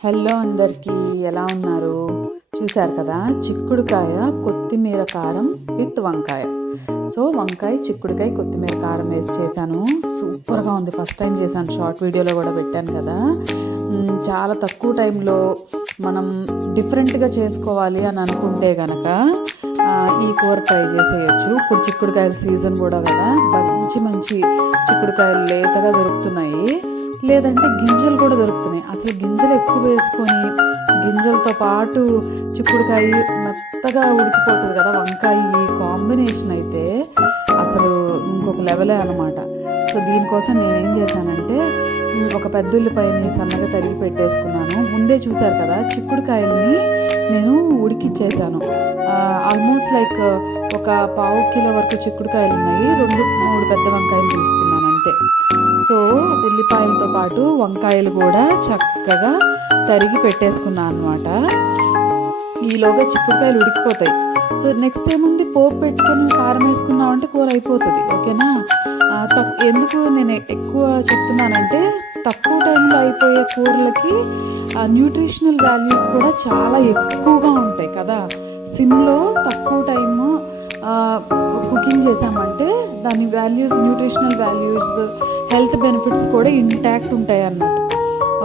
Hello అందరికీ, ఎలా ఉన్నారు? చూశారు కదా, చిక్కుడుకాయ కొత్తిమీర కారం విత్ వంకాయ. సో వంకాయ, చిక్కుడుకాయ, కొత్తిమీర కారం వేసి చేశాను. సూపర్గా ఉంది. ఫస్ట్ టైం చేశాను, షార్ట్ వీడియోలో కూడా పెట్టాను కదా. చాలా తక్కువ టైంలో మనం డిఫరెంట్గా చేసుకోవాలి అని అనుకుంటే కనుక ఈ కూర ట్రై చేసేయచ్చు. ఇప్పుడు చిక్కుడుకాయల సీజన్ కూడా కదా, మంచి మంచి చిక్కుడుకాయలు లేతగా దొరుకుతున్నాయి. లేదంటే గింజలు కూడా దొరుకుతున్నాయి. అసలు గింజలు ఎక్కువ వేసుకొని గింజలతో పాటు చిక్కుడుకాయ మెత్తగా ఉడికిపోతుంది కదా వంకాయ. ఈ కాంబినేషన్ అయితే అసలు ఇంకొక లెవెలే అనమాట. సో దీనికోసం నేనేం చేశానంటే ఒక పెద్ద ఉల్లిపాయని సన్నగా తరిగి పెట్టేసుకున్నాను. ముందే చూశారు కదా, చిక్కుడుకాయలని నేను ఉడికిచ్చేసాను. ఆల్మోస్ట్ లైక్ ఒక పావు కిలో వరకు చిక్కుడుకాయలు ఉన్నాయి. 2-3 పెద్ద వంకాయలు తీసుకున్నాను అంతే. సో ఉల్లిపాయలతో పాటు వంకాయలు కూడా చక్కగా తరిగి పెట్టేసుకున్నాను అనమాట. ఈలోగా చిక్కుడుకాయలు ఉడికిపోతాయి. సో నెక్స్ట్ ఏముంది, పోపు పెట్టుకొని కారం వేసుకున్నామంటే కూర అయిపోతుంది. ఓకేనా? ఎందుకు నేను ఎక్కువ చెప్తున్నానంటే, తక్కువ టైంలో అయిపోయే కూరలకి న్యూట్రిషనల్ వాల్యూస్ కూడా చాలా ఎక్కువగా ఉంటాయి కదా. సిమ్లో తక్కువ టైము కుకింగ్ చేసామంటే దాని values, nutritional values, health benefits కూడా ఇంటాక్ట్ ఉంటాయి అన్నట్టు.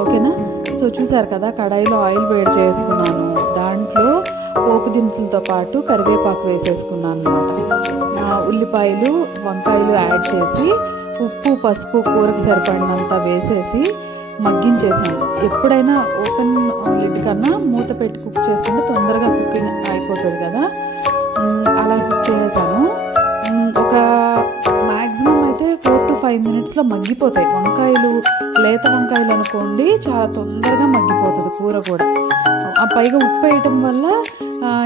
ఓకేనా? సో చూసారు కదా, కడాయిలో ఆయిల్ వేడి చేసుకున్నాను. దాంట్లో పోపు దినుసులతో పాటు కరివేపాకు వేసేసుకున్నాను అనమాట. ఉల్లిపాయలు, వంకాయలు యాడ్ చేసి ఉప్పు, పసుపు కూరకు సరిపడినంత వేసేసి మగ్గించేసాను. ఎప్పుడైనా ఓపెన్ లిడ్ కన్నా మూత పెట్టి కుక్ చేసుకుంటే తొందరగా కుకింగ్ అయిపోతుంది కదా. అలా కుక్ చేసాను. ఒక మ్యాక్సిమం అయితే 4 to 5 minutesలో మగ్గిపోతాయి వంకాయలు. లేత వంకాయలు అనుకోండి, చాలా తొందరగా మగ్గిపోతుంది కూర కూడా. పైగా ఉప్పు వేయటం వల్ల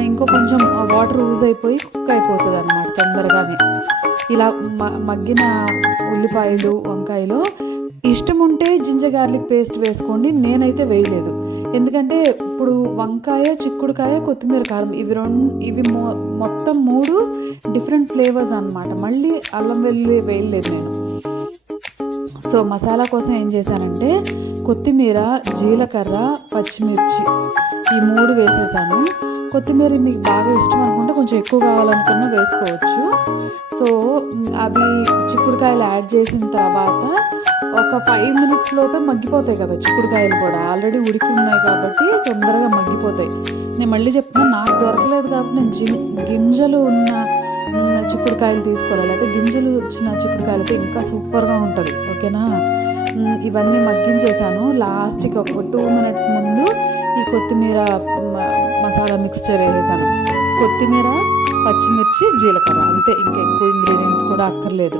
ఇంకో కొంచెం వాటర్ యూజ్ అయిపోయి కుక్ అయిపోతుంది అనమాట తొందరగానే. ఇలా మగ్గిన ఉల్లిపాయలు, వంకాయలు ఇష్టం ఉంటే జింజర్ గార్లిక్ పేస్ట్ వేసుకోండి. నేనైతే వేయలేదు. ఎందుకంటే ఇప్పుడు వంకాయ, చిక్కుడుకాయ, కొత్తిమీర కారం ఇవి మొత్తం 3 డిఫరెంట్ ఫ్లేవర్స్ అనమాట. మళ్ళీ అల్లం వెల్లుల్లి వేయలేదు నేను. సో మసాలా కోసం ఏం చేశానంటే కొత్తిమీర, జీలకర్ర, పచ్చిమిర్చి ఈ 3 వేసేసాను. కొత్తిమీర మీకు బాగా ఇష్టం అనుకుంటే కొంచెం ఎక్కువ కావాలనుకున్నా వేసుకోవచ్చు. సో అవి చిక్కుడుకాయలు యాడ్ చేసిన తర్వాత ఒక 5 minutes లోపే మగ్గిపోతాయి కదా చిక్కుడుకాయలు కూడా. ఆల్రెడీ ఉడికి ఉన్నాయి కాబట్టి తొందరగా మగ్గిపోతాయి. నేను మళ్ళీ చెప్తున్నాను, నాకు దొరకలేదు కాబట్టి నేను గింజలు ఉన్న చిక్కుడుకాయలు తీసుకోవాలి. లేకపోతే గింజలు వచ్చిన చిక్కుడుకాయలు అయితే ఇంకా సూపర్గా ఉంటుంది. ఓకేనా? ఇవన్నీ మగ్గించేసాను. లాస్ట్కి ఒక 2 minutes ముందు ఈ కొత్తిమీర మసాలా మిక్స్చర్ వేసేసాను. కొత్తిమీర, పచ్చిమిర్చి, జీలకర్ర, అంతే. ఇంకా ఎక్కువ ఇంగ్రీడియంట్స్ కూడా అక్కర్లేదు.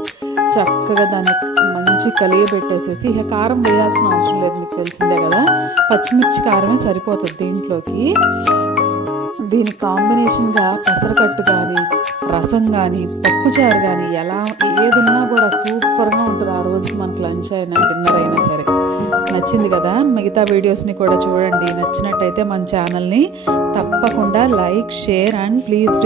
చక్కగా దాన్ని మంచి కలియబెట్టేసేసి, ఇక కారం వేయాల్సిన అవసరం లేదు, మీకు తెలిసిందే కదా. పచ్చిమిర్చి కారమే సరిపోతుంది దీంట్లోకి. దీని కాంబినేషన్గా పెసరకట్టు కానీ, రసం కానీ, పప్పుచారు కానీ ఏదున్నా కూడా సూపర్గా ఉంటుంది. ఆ రోజుకి మనకు లంచ్ అయినా డిన్నర్ అయినా సరే. నచ్చింది కదా? మిగతా వీడియోస్ని కూడా చూడండి. నచ్చినట్టయితే మన ఛానల్ని తప్పకుండా like, share and please do